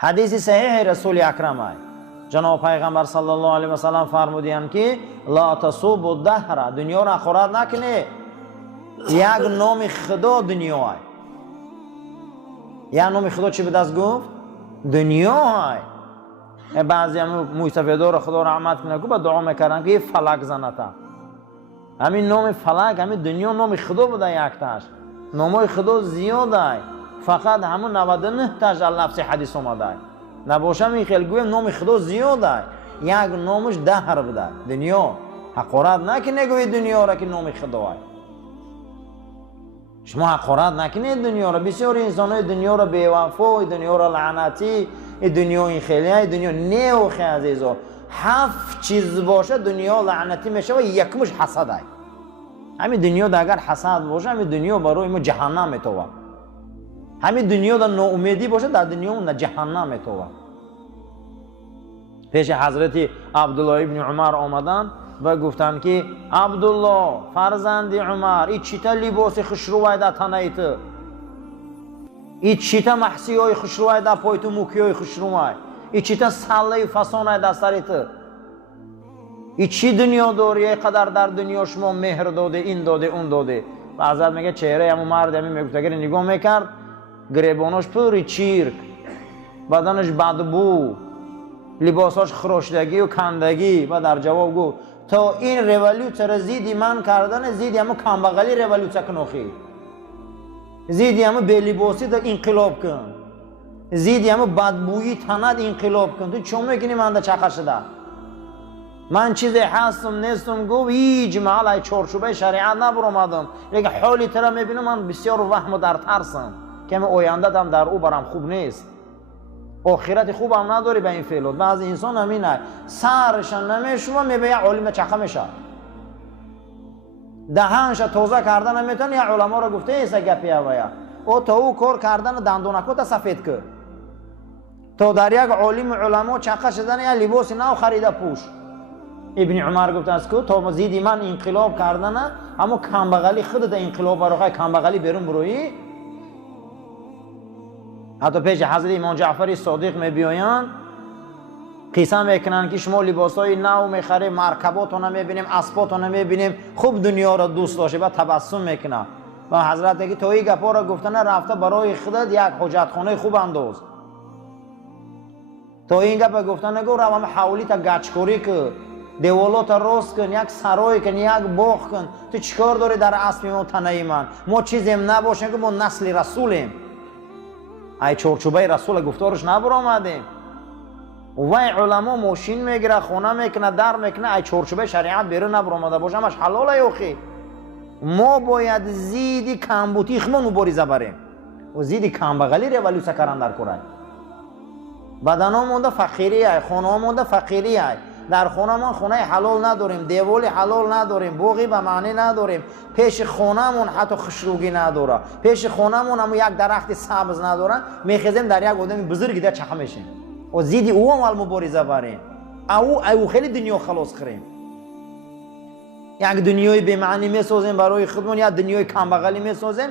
حدیث صحیح رسول اکرم است. جناب پیغمبر صلی الله علیه و سلم فرمودند که لا تسوبوا الدهر، دنیا را خراب نکنید. یک نام خدا دنیا است. یک نام خدا چی به دست گفت؟ دنیا است. بعضی هم مستفیدار خدا رحمت کنه که با دعا میکردن که فلک زنتا. همین نام فلک، همین دنیا نام خدا بوده یک تاش. نامای خدا زیاد است. فقط همون 99 تاش لفظ حدیث اومده است. نباشه می خیلی گویم نام خدا زیاد است. یک نامش دهر بوده. دنیا حقارت نکنه گوی دنیا را که نام خدا است. شما حقارت نکنید دنیا را. بسیار انسان‌های دنیا را بی‌وفا، دنیا را لعنتی، دنیا این خیلی، دنیا نه خیلی عزیزا. 7 چیز باشه دنیا لعنتی میشه و یکمش حسد است. همین دنیا دا اگر حسد باشه همین دنیا برای ما جهنم میتوه. همین دنیا دا ناامیدی باشه در دنیا اون جهنم میتوه. پیش حضرت عبدالله ابن عمر آمدن و گفتن که عبدالله فرزند عمر این چیتا لباس خوشروای در تنه تو، این چیتا محسی های خوشروای در پای تو، موکی های خوشروای، این چیتا سله فسان های در سر تو، این چی دنیا داری؟ اینقدر در دنیا شما مهر داده، این داده اون داده. و حضرت میگه چهره همون مرد همین میگفت اگر نگاه میکرد گریبانش پوری چیرک، بدنش بدبو، لباساش خراشدگی و کندگی. و در جواب گفت تا این ریولوچه را زیدی من کردن، زیدی همون کمبغلی ریولوچه کنوخی، زیدی همون بی‌لباسی تا انقلاب کن، زیدی همون بدبویی تند انقلاب کن. تو چون میکنی من در چقدر شده؟ من چیزی هستم نیستم گفت هیچ محل چارچوبه شریعت نبرآمدم. لیکن حالی ترا میبینم من بسیار وهم و در ترسم که من آینده هم در او برام خوب نیست، آخرت خوب هم نداری به این فعلات. بعضی انسان همینه سرشان نمیشوه میبینه عالم چخه میشه، دهنش تازه کردن نمیتونه. یا علما را گفته ایسا گپی اویا او تا او کار کردن دندونکو تا سفید که تا در یک عالم علما چخه شدن یا لباس نو خریده پوش. ابن عمر گفته است که تا زیدی من انقلاب کردن اما کمبغلی خودت انقلاب برای کمبغلی بیرون بروی. حتی پیش حضرت امام جعفر صادق میبیایند قسم میکنن که شما لباسای نو میخریم، مرکباتو نمیبینیم، اسباتو نمیبینیم، خوب دنیا را دوست داشته و تبسم میکنه. و حضرت که تو این گپا را گفتن رفته برای خودت یک حجت خانه خوب انداز. تو این گپا گفتن نگو رو هم حوالی تا گچکوری که دیوالات راست کن، یک سرای کن، یک باغ کن. تو چیکار داری در اسب ما تنه من؟ ما چیزیم نباشیم که ما نسل رسولیم. ای چارچوبه رسول گفتارش نبرآمدیم. و علما ماشین میگیره، خونه میکنه، در میکنه، ای چارچوبه شریعت بیرون نبرآمده باشه همش حلاله یوخی. ما باید زیدی کمبوتی خمون مبارزه بریم و زیدی کمبغلی ریولوسه کردن در کره. بدنا مونده فقیری ای، خونه مونده فقیری ای. در خونه ما خونه حلال نداریم، دیوالی حلال نداریم، باغی به معنی نداریم، پیش خونهمون حتی خشروگی نداره، پیش خونهمون هم یک درخت سبز نداره. میخیزیم در یک آدم بزرگی در چخه میشیم و زیدی او هم مبارزه بریم. او خیلی دنیا خلاص خریم. یک دنیای به معنی میسازیم برای خودمون، یا دنیای کمبغلی میسازیم.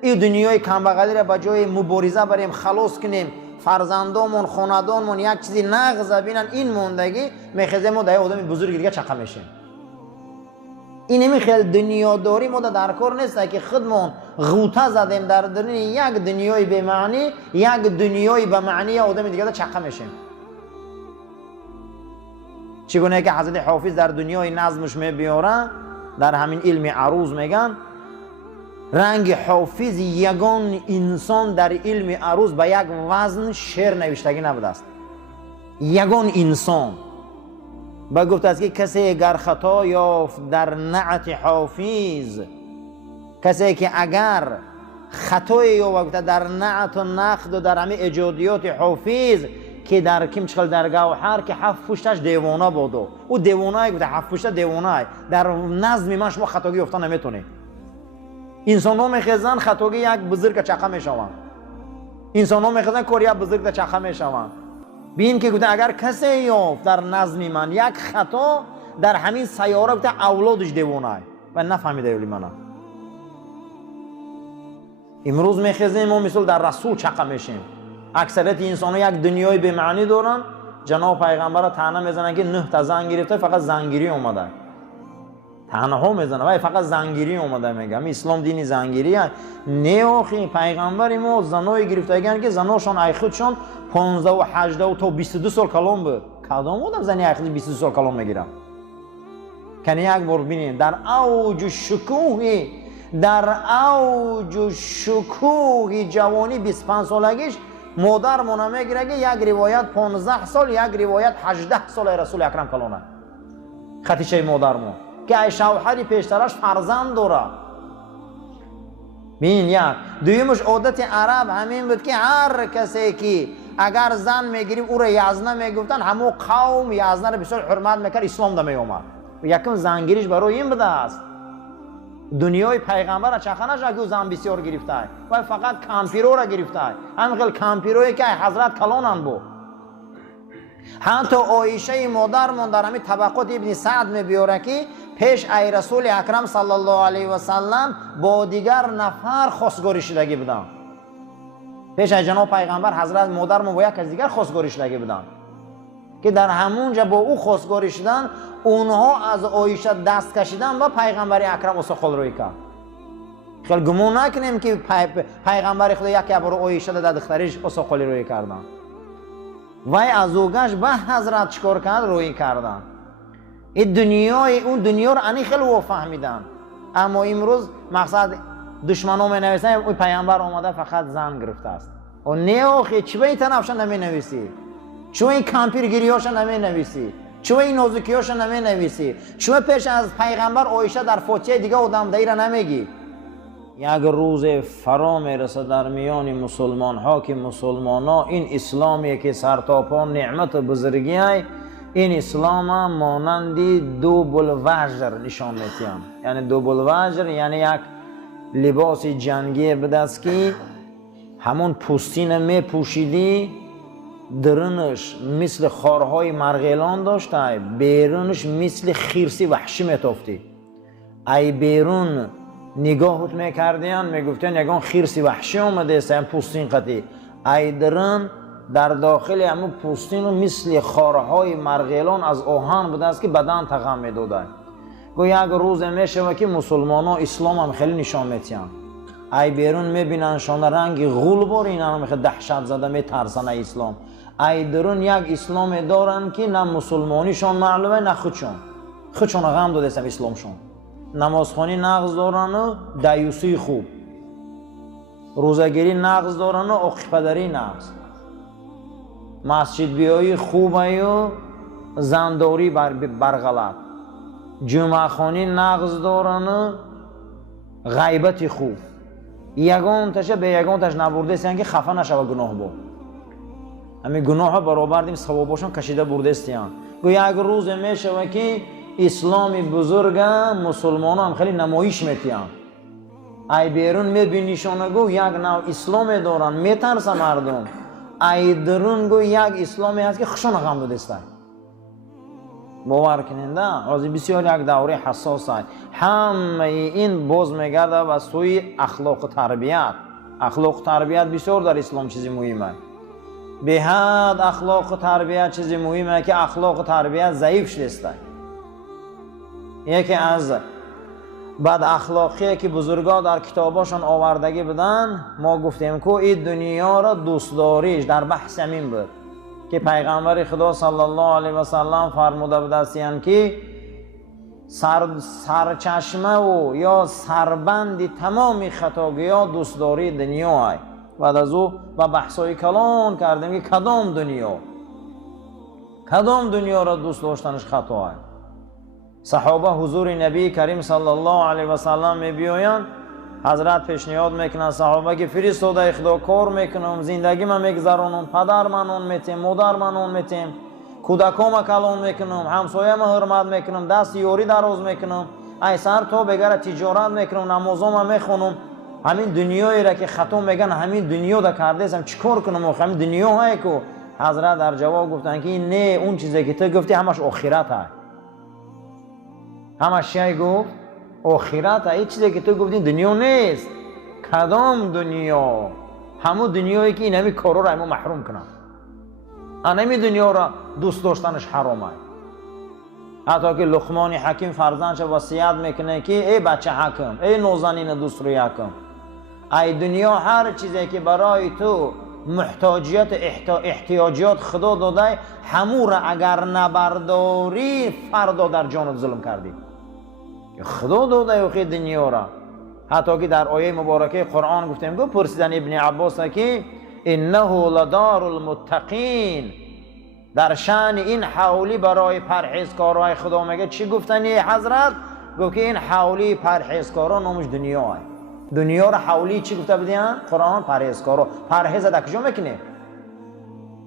این دنیای کمبغلی را به جای مبارزه بریم خلاص کنیم، فرزندامون، خاندانمون یک چیزی نقض بینن، این موندگی میخیزیم و در آدم بزرگی دیگه چخه میشیم. این نمیخیل دنیاداری ما در کار نیست که خودمون غوطه زدیم در درون یک دنیای به معنی، یک دنیای به معنی آدم دیگه چخه میشیم. چگونه که حضرت حافظ در دنیای نظمش میبیاره، در همین علم عروض میگن رنگ حافظ یگان انسان در علم عروض به یک وزن شعر نوشتگی نبوده است. یگان انسان با گفته است که کسی اگر خطا یافت در نعت حافظ، کسی که اگر خطای یافت در نعت و نقد و در همه ایجادیات حافظ که در کم چخل در گوهر که 7 پشتش دیوانه بودو، او دیوانه گفته 7 پشت دیوانه در نظم من شما خطاگی یافته نمیتونه. انسان ها میخیزن خطاگی یک بزرگ چخه میشوند، انسان ها میخیزن کاری یک بزرگ چخه میشوند. بین که گفته اگر کسی یافت در نظم من یک خطا در همین سیاره گفته اولادش دیوانه و نفهمیده یولی منه. امروز میخیزیم ما مثل در رسول چخه میشیم. اکثریت انسان ها یک دنیای به معنی دارن. جناب پیغمبر را طعنه میزنن که 9 تا زن گرفته، فقط زنگیری اومده. طعنه ها میزنه ولی فقط زنگیری اومده. میگم اسلام دین زنگیری است. نه آخی پیغمبر ما زنای گرفتگان که زناشون ای خودشون 15 و 18 تا 22 سال کلام بود. کدام آدم زنی ای خودش 22 سال کلام میگیره؟ کنی یک بار ببینید در اوج شکوه، در اوج شکوه جوانی 25 سالگیش مادر مون میگیره که یک روایت 15 سال، یک روایت 18 سال رسول اکرم کلونه. خطیچه مادر مون که ای شوهری پیشترش فرزند داره. ببین یک دویمش عادت عرب همین بود که هر کسی که اگر زن میگیریم او را یزنه میگفتن، همو قوم یزنه را بسیار حرمت میکرد، اسلام دمی اومد. یکم زنگیریش برای این بوده است. دنیای پیغمبر چخنش اگه زن بسیار گرفته و فقط کامپیرو را گرفته. همین کامپیروی که حضرت کلانن بود. حتی عایشه مادرمون در همین طبقات ابن سعد میبیاره که پیش ای رسول اکرم صلی الله علیه و سلم با دیگر نفر خواستگاری شدگی بودن. پیش ای جناب پیغمبر حضرت مادرمون با یک از دیگر خواستگاری شدگی بودن که در همونجا با او خواستگاری شدن، اونها از عایشه دست کشیدن و پیغمبر اکرم اسخال روی کرد. خیلی گمون نکنیم که پیغمبر خدا یک بار عایشه در دختریش اسخالی روی کردن. وای از اوگش به حضرت چکار کرد؟ روی کردن. این دنیای اون دنیا رو انی خیلی او فهمیدن. اما امروز مقصد دشمنان می نویسن اون پیامبر اومده فقط زن گرفته است. و نه آخی چه به این طرفش نمی نویسی؟ چه این کامپیرگیریاش نمی نویسی؟ چه این نازکیاش نمی نویسی؟ چه پیش از پیغمبر عایشه در فوتیه دیگه آدم دایر نمیگی؟ یک روز فرا میرسه در میان مسلمان ها که مسلمان ها این اسلامی که سرتاپا نعمت بزرگی های، این اسلام هم مانندی دو بلوجر نشان میتیم. یعنی دو بلوجر یعنی یک لباس جنگی بدست که همون پوستین می پوشیدی، درونش مثل خارهای مرغیلان داشته، بیرونش مثل خیرسی وحشی میتافتی. ای بیرون نگاهت میکردین میگفتین یگان خیرسی وحشی اومده است، هم پوستین قطعی. ای درون در داخل همون پوستین مثل خارهای مرغیلان از آهن بوده است که بدن تغم میداده. گو یک روز میشه که مسلمان ها اسلام هم خیلی نشان میتین. ای بیرون میبینن شان رنگ غولبار، این هم دهشت زده میترسن اسلام. ای درون یک اسلام دارن که نه مسلمانیشان معلومه نه خودشون غم داده است اسلامشون. نمازخوانی نقض دارن و دیوسی خوب، روزگیری نقض دارن و عقیقه‌داری نقض، مسجد بیایی خوبه و زنداری برغلط، جمعه خانی نقض دارن و غیبت خوب. یگان تشه به یگان تش نبرده است که خفه نشوه گناه با. همین گناه ها برابر دیم ثواباشون کشیده برده استیان. گو یک روز میشه که اسلامی بزرگ مسلمان هم خیلی نمایش میتیان. ای بیرون میبینیشون گو یک نوع اسلام دارن میترسه مردم. ای درون گو یک اسلامی هست که خشون غم داده است. باور کننده از بسیار یک دوره حساس است. همه این باز میگرده و سوی اخلاق و تربیت. اخلاق و تربیت بسیار در اسلام چیزی مهمه. به حد اخلاق و تربیت چیزی مهمه که اخلاق و تربیت ضعیف شده است. یکی از بد اخلاقی که بزرگا در کتاباشون آوردگی بدن، ما گفتیم که این دنیا را دوست داریش در بحث همین بود که پیغمبر خدا صلی الله علیه و سلم فرموده بودند که سرچشمه و یا سربند تمام خطاگی‌ها دوست داری دنیا است. بعد از او و بحثای کلان کردیم که کدام دنیا را دوست داشتنش خطا است. صحابه حضور نبی کریم صلی الله علیه و سلم میبیایند، حضرت پیشنهاد میکنن صحابه که فرستاده خدا کار میکنم، زندگی من میگذرونم، پدر من اون میتیم، مادر من اون میتیم، کودکام کلان میکنم، همسایه من حرمت میکنم، دست یاری دراز میکنم، ای سر تا بگر تجارت میکنم، نمازام میخونم. همین دنیایی را که خطا میگن همین دنیا دا کرده استم چیکار کنم؟ همین دنیا هایی که حضرت در جواب گفتن که نه، اون چیزی که تو گفتی همش آخرت است. همش چی گفت؟ آخرت است. این چیزی که تو گفتی دنیا نیست. کدام دنیا؟ همون دنیایی که این همی کارو را همون محروم کنن. انمی دنیا را دوست داشتنش حرامه. حتی که لقمان حکیم فرزندش وصیت میکنه که ای بچه حکم، ای نازنین دوست روی حکم، ای دنیا هر چیزی که برای تو محتاجیت احتیاجات خدا داده همون را اگر نبرداری فردا در جانت ظلم کردی. خدا داده خود دنیا را. حتی که در آیه مبارکه قرآن گفتیم گفت پرسیدن ابن عباس که انه لدار المتقین، در شأن این حولی برای پرهیزکارای خدا میگه چی گفتنی حضرت؟ گفت که این حولی پرهیزکارا نامش دنیا های. دنیا را حولی چی گفته بدین؟ قرآن پرهیزکارا. پرهیز در کجا میکنه؟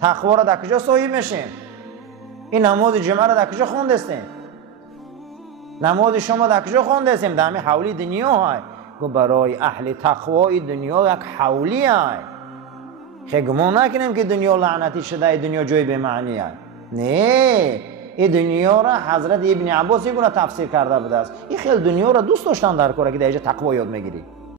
تقوا را در کجا صاحب میشین؟ این نماز جمعه را در کجا خوندستین؟ نماز شما در کجا خوندستین؟ در همین حولی دنیا های. گفت برای اهل تقوای دنیا یک حولی های. خیلی گمان نکنیم که دنیا لعنتی شده، دنیا جای به معنی است. نه، این دنیا را حضرت ابن عباس یه گونه تفسیر کرده بوده است. این خیلی دنیا را دوست داشتن در کاره که در اینجا تقوا یاد میگیری.